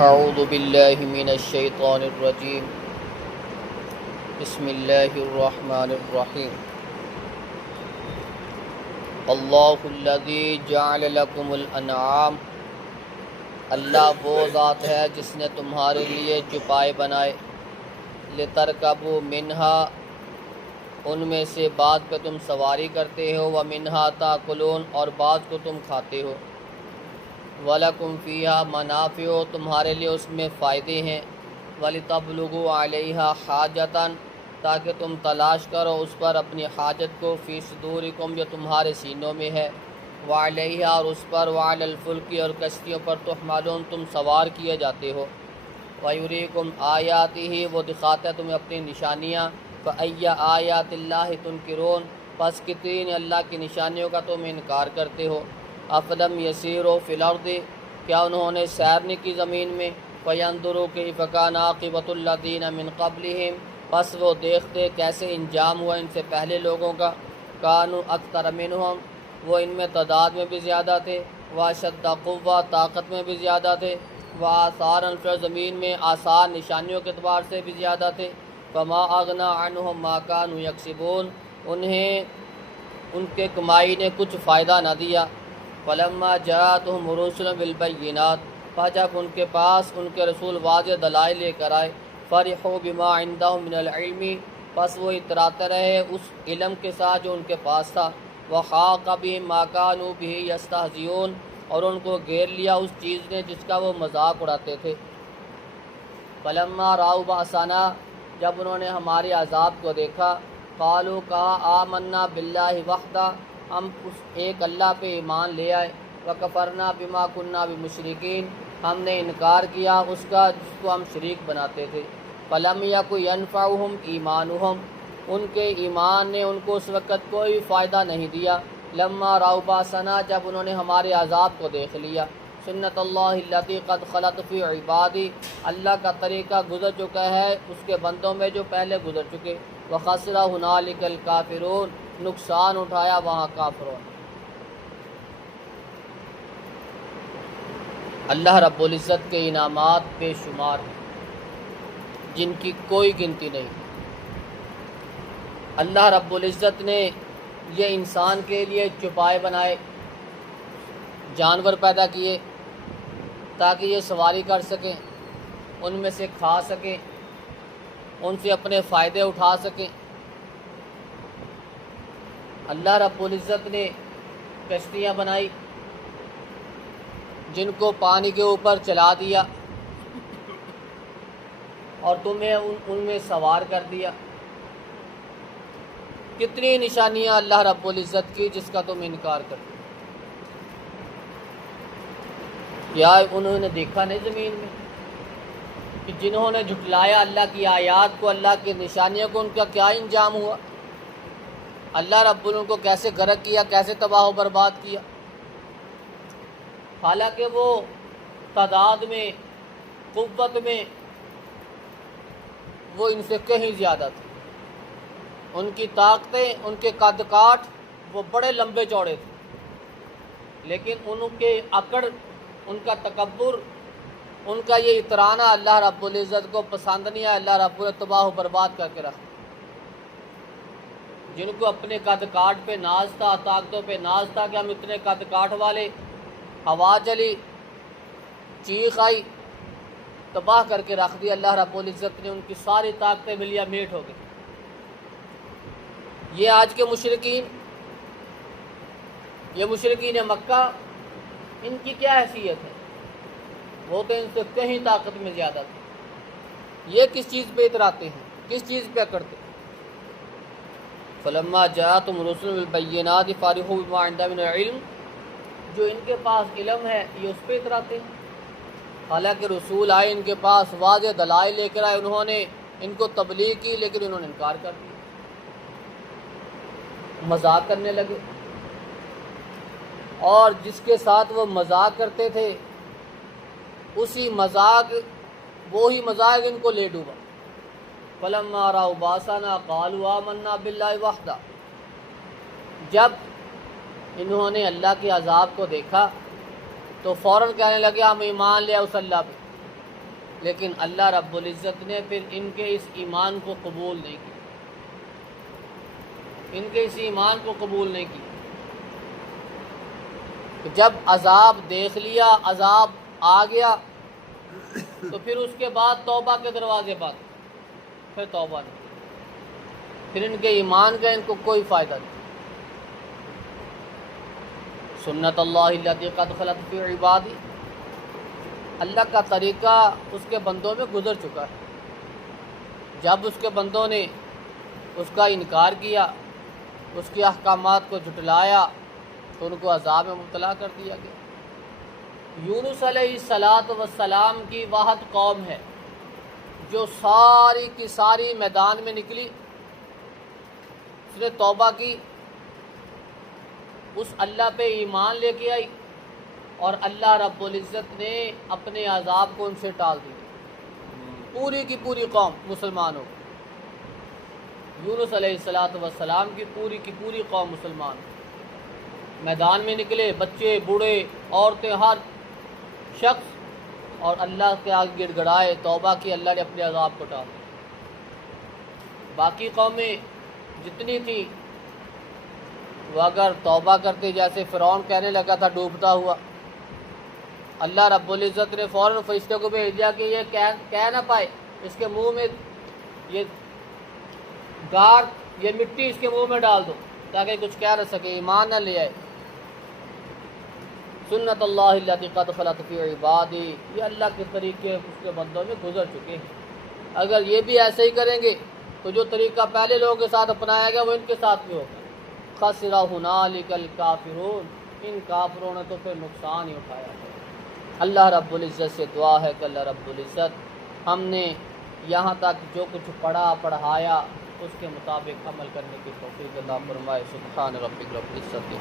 اعوذ باللہ من الشیطان الرجیم بسم اللہ الرحمن الرحیم اللہ الذی جعل لکم الانعام، اللہ وہ ذات ہے جس نے تمہارے لیے چوپائے بنائے، لترکبوا منہا، ان میں سے بعض پہ تم سواری کرتے ہو، ومنہا تاکلون، اور بعض کو تم کھاتے ہو، وَلَكُمْ فِيهَا مَنَافِعُ، تمہارے لیے اس میں فائدے ہیں، وَلِتَبْلُغُوا عَلَيْهَا حَاجَةً، تاکہ تم تلاش کرو اس پر اپنی حاجت کو، فی صدورکم، جو تمہارے سینوں میں ہے، وَعَلَيْهَا، اور اس پر، وَعَلَى الْفُلْكِ، اور کشتیوں پر، تحملون، تم سوار کیے جاتے ہو، وَيُرِيكُمْ آیَاتِهِ، وہ دکھاتا ہے تمہیں اپنی نشانیاں، فَأَيَّ آیَاتِ اللَّهِ تُنْکِرُونَ، پس کتنی اللہ کی نشانیوں کا تم انکار کرتے ہو، افلم یسیروا فی الارض، کیا انہوں نے سیر نہیں کی زمین میں، فینظروا کیف کان عاقبۃ الذین من قبلہم، پس وہ دیکھتے کیسے انجام ہوا ان سے پہلے لوگوں کا، کانوا اکثر منہم، وہ ان میں تعداد میں بھی زیادہ تھے، واشد قوہ، طاقت میں بھی زیادہ تھے، وآثارا فی زمین میں آثار نشانیوں کے اعتبار سے بھی زیادہ تھے، فما اغنی عنہم ما کانوا یکسبون، انہیں ان کے کمائی نے کچھ فائدہ نہ دیا، فلما جاءتهم رسل بالبینات، جب ان کے پاس ان کے رسول واضح دلائل لے کر آئے، فرحوا بما عندهم من العلم، پس وہ اتراتے رہے اس علم کے ساتھ جو ان کے پاس تھا، وحاق بهم ما كانوا به یستہزئون، اور ان کو گھیر لیا اس چیز نے جس کا وہ مذاق اڑاتے تھے، فلما رأوا بأسنا، جب انہوں نے ہمارے عذاب کو دیکھا، قالوا، کہا، آمنا باللہ وحدہ، ہم اس ایک اللہ پہ ایمان لے آئے، وکفرنا بما کننا بمشرکین، ہم نے انکار کیا اس کا جس کو ہم شریک بناتے تھے، فلم یک ینفعہم ایمانہم، ان کے ایمان نے ان کو اس وقت کوئی فائدہ نہیں دیا، لما رأوا بأسنا، جب انہوں نے ہمارے عذاب کو دیکھ لیا، سنت اللہ التی قد خلت فی عبادی، اللہ کا طریقہ گزر چکا ہے اس کے بندوں میں جو پہلے گزر چکے، وخسر ہنالک الکافرون، نقصان اٹھایا وہاں کافروں نے۔ اللہ رب العزت کے انعامات بے شمار ہیں جن کی کوئی گنتی نہیں۔ اللہ رب العزت نے یہ انسان کے لیے چوپائے بنائے، جانور پیدا کیے تاکہ یہ سواری کر سکیں، ان میں سے کھا سکیں، ان سے اپنے فائدے اٹھا سکیں۔ اللہ رب العزت نے کشتیاں بنائی جن کو پانی کے اوپر چلا دیا اور تمہیں ان میں سوار کر دیا۔ کتنی نشانیاں اللہ رب العزت کی جس کا تم انکار کرتے، یا انہوں نے دیکھا نہیں زمین میں کہ جنہوں نے جھٹلایا اللہ کی آیات کو، اللہ کی نشانیوں کو، ان کا کیا انجام ہوا، اللہ رب ان کو کیسے غرق کیا، کیسے تباہ و برباد کیا، حالانکہ وہ تعداد میں، قوت میں وہ ان سے کہیں زیادہ تھے، ان کی طاقتیں، ان کے قد کاٹ وہ بڑے لمبے چوڑے تھے، لیکن ان کے اکڑ، ان کا تکبر، ان کا یہ اترانا اللہ رب العزت کو پسند نہیں ہے، اللہ رب العزت تباہ و برباد کر کے رکھا۔ جن کو اپنے قد کاٹ پہ ناز تھا، طاقتوں پہ ناز تھا کہ ہم اتنے قد کاٹ والے، ہوا چلی، چیخ آئی، تباہ کر کے رکھ دیا اللہ رب العزت نے، ان کی ساری طاقتیں ملیا میٹ ہو گئی۔ یہ آج کے مشرکین، یہ مشرکین مکہ، ان کی کیا حیثیت ہے؟ وہ تو ان سے کہیں طاقت میں زیادہ تھے۔ یہ کس چیز پہ اتراتے ہیں، کس چیز پہ کرتے ہیں؟ فلما جاءتهم رسل بالبینات فرحوا بما عندهم من العلم، جو ان کے پاس علم ہے یہ اس پہ اتراتے ہیں، حالانکہ رسول آئے ان کے پاس واضح دلائل لے کر آئے، انہوں نے ان کو تبلیغ کی لیکن انہوں نے انکار کر دیا، مذاق کرنے لگے، اور جس کے ساتھ وہ مذاق کرتے تھے اسی مذاق، وہی مذاق ان کو لے ڈوبا۔ فلما رأوا بأسنا قالوا آمنا باللہ وحدہ، جب انہوں نے اللہ کے عذاب کو دیکھا تو فوراً کہنے لگے ہم ایمان لے اس اللہ پہ، لیکن اللہ رب العزت نے پھر ان کے اس ایمان کو قبول نہیں کیا، ان کے اس ایمان کو قبول نہیں کیا۔ جب عذاب دیکھ لیا، عذاب آ گیا، تو پھر اس کے بعد توبہ کے دروازے بند، پھر توبہ نہیں، پھر ان کے ایمان کا ان کو کوئی فائدہ نہیں۔ سنت اللہ التی قد خلت فی عبادی، اللہ کا طریقہ اس کے بندوں میں گزر چکا ہے۔ جب اس کے بندوں نے اس کا انکار کیا، اس کے احکامات کو جھٹلایا، تو ان کو عذاب میں مبتلا کر دیا گیا۔ یونس علیہ السلام کی واحد قوم ہے جو ساری کی ساری میدان میں نکلی، اس نے توبہ کی، اس اللہ پہ ایمان لے کے آئی، اور اللہ رب العزت نے اپنے عذاب کو ان سے ٹال دیا۔ پوری کی پوری قوم مسلمانوں، یونس علیہ السلام کی پوری قوم مسلمان میدان میں نکلے، بچے، بوڑھے، عورتیں، ہر شخص، اور اللہ کے آگے گڑ گڑائے، توبہ کی، اللہ نے اپنے عذاب کو ٹال دیا۔ باقی قومیں جتنی تھیں وہ اگر توبہ کرتے، جیسے فرعون کہنے لگا تھا ڈوبتا ہوا، اللہ رب العزت نے فوراً فرشتے کو بھیج دیا کہ یہ کہہ نہ پائے، اس کے منہ میں یہ گار، یہ مٹی اس کے منہ میں ڈال دو تاکہ کچھ کہہ نہ سکے، ایمان نہ لے آئے۔ سنت اللہ التی قد خلت فی عبادی، یہ اللہ کے طریقے اس کے بندوں میں گزر چکے ہیں۔ اگر یہ بھی ایسے ہی کریں گے تو جو طریقہ پہلے لوگوں کے ساتھ اپنایا گیا وہ ان کے ساتھ بھی ہوگا۔ خسر ھنالک الکافرون، ان کافروں نے تو پھر نقصان ہی اٹھایا ہے۔ اللہ رب العزت سے دعا ہے کہ اللہ رب العزت ہم نے یہاں تک جو کچھ پڑھایا اس کے مطابق عمل کرنے کی توفیق عطا فرمائے۔ سبحان ربک رب العزت